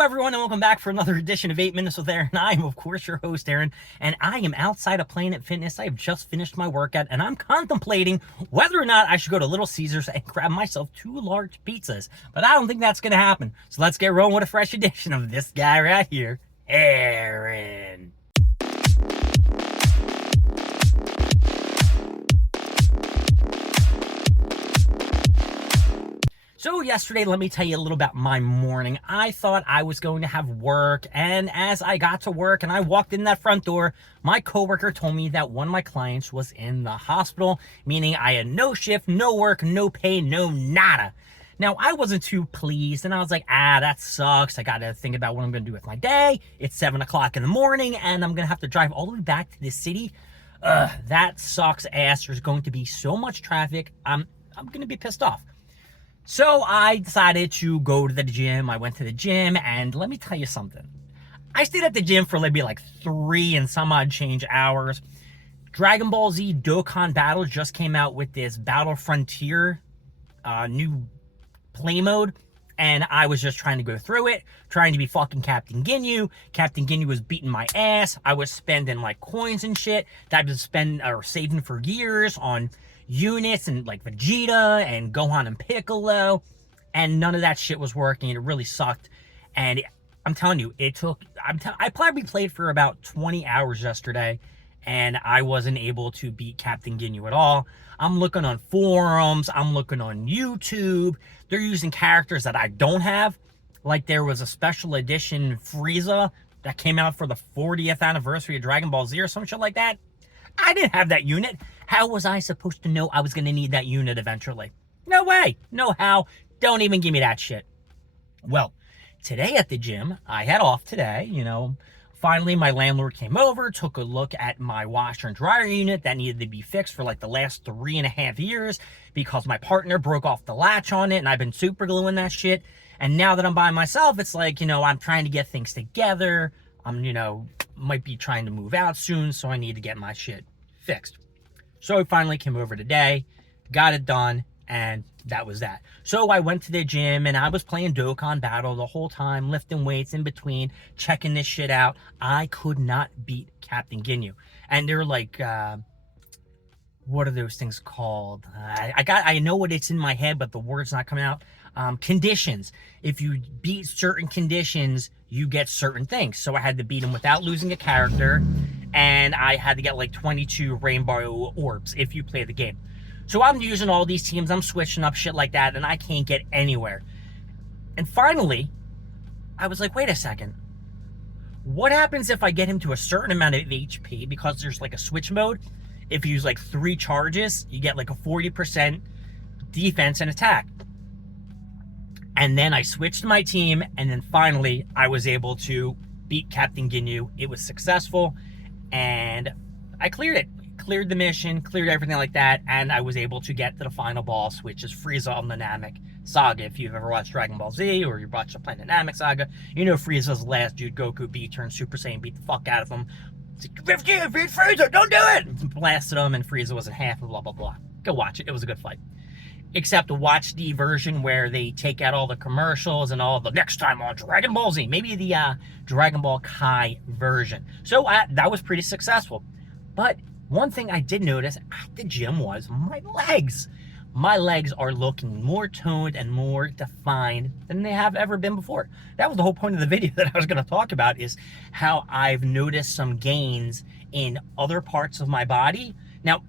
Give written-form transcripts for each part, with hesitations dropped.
Hello, everyone, and welcome back for another edition of 8 Minutes with Aaron. I am, of course, your host, Aaron, and I am outside of Planet Fitness. I have just finished my workout, and I'm contemplating whether or not I should go to Little Caesars and grab myself 2 large pizzas. But I don't think that's going to happen. So let's get rolling with a fresh edition of this guy right here, Aaron. So yesterday, let me tell you a little about my morning. I thought I was going to have work, and as I got to work and I walked in that front door, my coworker told me that one of my clients was in the hospital, meaning I had no shift, no work, no pay, no nada. Now, I wasn't too pleased, and I was like, that sucks. I got to think about what I'm going to do with my day. It's 7 o'clock in the morning, and I'm going to have to drive all the way back to the city. That sucks ass. There's going to be so much traffic. I'm going to be pissed off. So I decided to go to the gym. I went to the gym, and let me tell you something. I stayed at the gym for maybe like 3 and some odd change hours. Dragon Ball Z Dokkan Battle just came out with this Battle Frontier new play mode, and I was just trying to go through it, trying to be fucking Captain Ginyu. Captain Ginyu was beating my ass. I was spending like coins and shit that I've been saving for years on units and like Vegeta and Gohan and Piccolo, and none of that shit was working. It really sucked. And I'm telling you, I probably played for about 20 hours yesterday, and I wasn't able to beat Captain Ginyu at all. I'm looking on forums, I'm looking on YouTube. They're using characters that I don't have. Like there was a special edition Frieza that came out for the 40th anniversary of Dragon Ball Z or some shit like that. I didn't have that unit. How was I supposed to know I was going to need that unit eventually? No way. No how. Don't even give me that shit. Well, today at the gym, I had off today, Finally, my landlord came over, took a look at my washer and dryer unit that needed to be fixed for like the last 3.5 years because my partner broke off the latch on it, and I've been super gluing that shit. And now that I'm by myself, it's like, I'm trying to get things together. I'm, might be trying to move out soon, so I need to get my shit fixed. So I finally came over today, got it done, and that was that. So I went to the gym, and I was playing Dokkan Battle the whole time, lifting weights in between, checking this shit out. I could not beat Captain Ginyu. And they're like, what are those things called? I know what it's in my head, but the word's not coming out. Conditions. If you beat certain conditions, you get certain things. So I had to beat him without losing a character, and I had to get like 22 rainbow orbs if you play the game. So I'm using all these teams, I'm switching up shit like that, and I can't get anywhere. And finally, I was like, wait a second. What happens if I get him to a certain amount of HP? Because there's like a switch mode. If you use like 3 charges, you get like a 40% defense and attack. And then I switched my team, and then finally I was able to beat Captain Ginyu. It was successful, and I cleared it. Cleared the mission, cleared everything like that, and I was able to get to the final boss, which is Frieza of the Namek Saga. If you've ever watched Dragon Ball Z, or you've watched the Planet Namek Saga, you know Frieza's the last dude Goku beat, turned Super Saiyan, beat the fuck out of him. Beat Frieza, don't do it! Blasted him, and Frieza was in half, and blah, blah, blah. Go watch it. It was a good fight. Except watch the version where they take out all the commercials and all the next time on Dragon Ball Z. Maybe the Dragon Ball Kai version. So that was pretty successful. But one thing I did notice at the gym was my legs. My legs are looking more toned and more defined than they have ever been before. That was the whole point of the video that I was going to talk about, is how I've noticed some gains in other parts of my body. Now,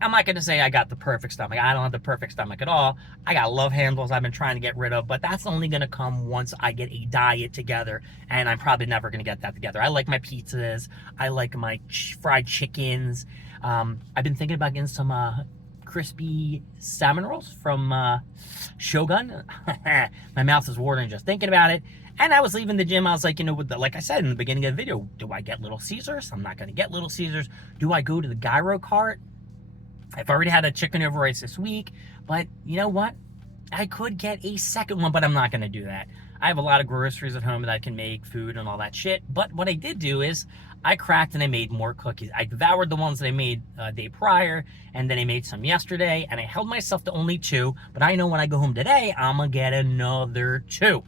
I'm not going to say I got the perfect stomach. I don't have the perfect stomach at all. I got love handles I've been trying to get rid of, but that's only going to come once I get a diet together, and I'm probably never going to get that together. I like my pizzas. I like my fried chickens. I've been thinking about getting some crispy salmon rolls from Shogun. My mouth is watering just thinking about it. And I was leaving the gym. I was like, like I said in the beginning of the video, do I get Little Caesars? I'm not going to get Little Caesars. Do I go to the gyro cart? I've already had a chicken over rice this week, but you know what? I could get a second one, but I'm not going to do that. I have a lot of groceries at home that I can make food and all that shit. But what I did do is I cracked and I made more cookies. I devoured the ones that I made a day prior, and then I made some yesterday, and I held myself to only 2. But I know when I go home today, I'm going to get another 2.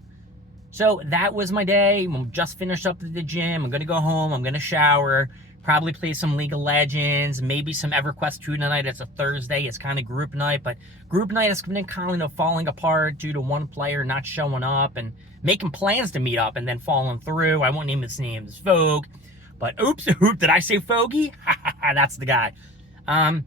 So that was my day. I'm just finished up at the gym. I'm going to go home. I'm going to shower, probably play some League of Legends, maybe some EverQuest 2 tonight. It's a Thursday. It's kind of group night, but group night has been kind of falling apart due to one player not showing up and making plans to meet up and then falling through. I won't name his name. It's Vogue. But oops, did I say Fogey? That's the guy. And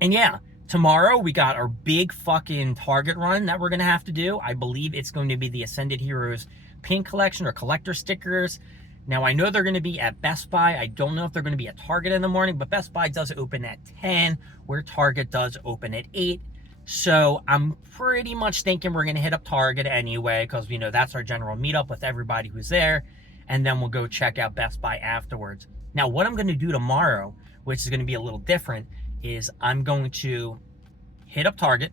yeah, tomorrow we got our big fucking Target run that we're going to have to do. I believe it's going to be the Ascended Heroes pin collection or collector stickers. Now, I know they're going to be at Best Buy. I don't know if they're going to be at Target in the morning, but Best Buy does open at 10, where Target does open at 8. So I'm pretty much thinking we're going to hit up Target anyway, because, you know, that's our general meetup with everybody who's there. And then we'll go check out Best Buy afterwards. Now, what I'm going to do tomorrow, which is going to be a little different, is I'm going to hit up Target,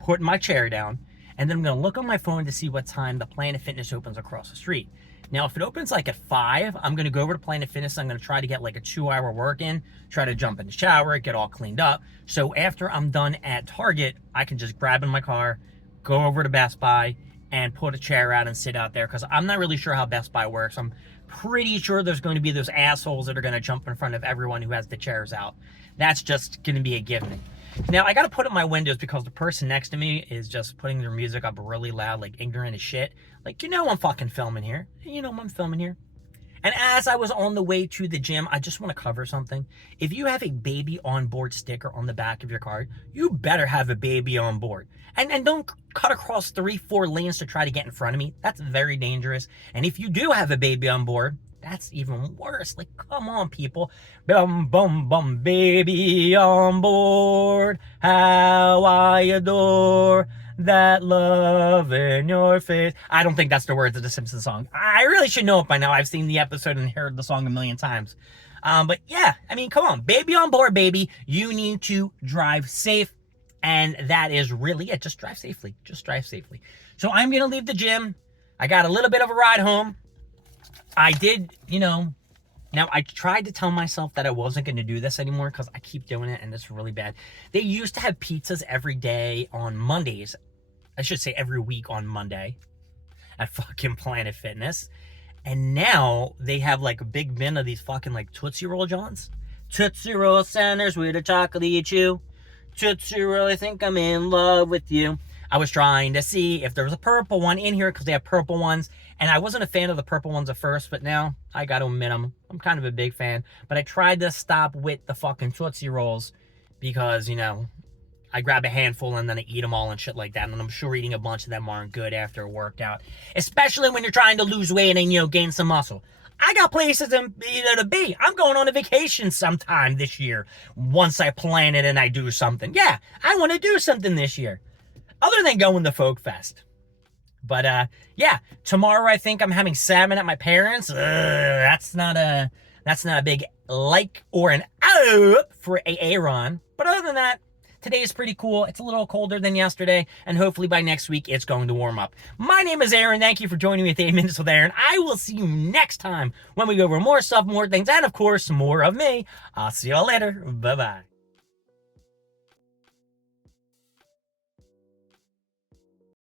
put my chair down, and then I'm going to look on my phone to see what time the Planet Fitness opens across the street. Now, if it opens like at 5, I'm going to go over to Planet Fitness. I'm going to try to get like a 2-hour work in, try to jump in the shower, get all cleaned up. So after I'm done at Target, I can just grab in my car, go over to Best Buy, and put a chair out and sit out there, because I'm not really sure how Best Buy works. I'm pretty sure there's going to be those assholes that are going to jump in front of everyone who has the chairs out. That's just going to be a given. Now, I got to put up my windows because the person next to me is just putting their music up really loud, like ignorant as shit. Like, you know I'm fucking filming here. You know I'm filming here. And as I was on the way to the gym, I just want to cover something. If you have a baby on board sticker on the back of your car, you better have a baby on board. And don't cut across 3-4 lanes to try to get in front of me. That's very dangerous. And if you do have a baby on board, that's even worse. Like, come on, people. Bum, bum, bum, baby on board. How I adore that love in your face. I don't think that's the words of the Simpsons song. I really should know it by now. I've seen the episode and heard the song a million times. But yeah, I mean, come on. Baby on board, baby. You need to drive safe. And that is really it. Just drive safely. Just drive safely. So I'm going to leave the gym. I got a little bit of a ride home. I did, now I tried to tell myself that I wasn't going to do this anymore because I keep doing it and it's really bad. They used to have pizzas every day on Mondays. I should say every week on Monday at fucking Planet Fitness. And now they have like a big bin of these fucking like Tootsie Roll Johns. Tootsie Roll centers with a chocolate chew. Tootsie Roll, I think I'm in love with you. I was trying to see if there was a purple one in here because they have purple ones. And I wasn't a fan of the purple ones at first, but now I got to admit them. I'm kind of a big fan. But I tried to stop with the fucking Tootsie Rolls because, I grab a handful and then I eat them all and shit like that. And I'm sure eating a bunch of them aren't good after a workout. Especially when you're trying to lose weight and, gain some muscle. I got places to be. I'm going on a vacation sometime this year. Once I plan it and I do something. Yeah, I want to do something this year. Other than going to Folk Fest. But, yeah, tomorrow I think I'm having salmon at my parents'. That's not a big like or an for Aaron. But other than that, today is pretty cool. It's a little colder than yesterday, and hopefully by next week it's going to warm up. My name is Aaron. Thank you for joining me at 8 Minutes with Aaron. I will see you next time when we go over more stuff, more things, and of course, more of me. I'll see y'all later. Bye-bye.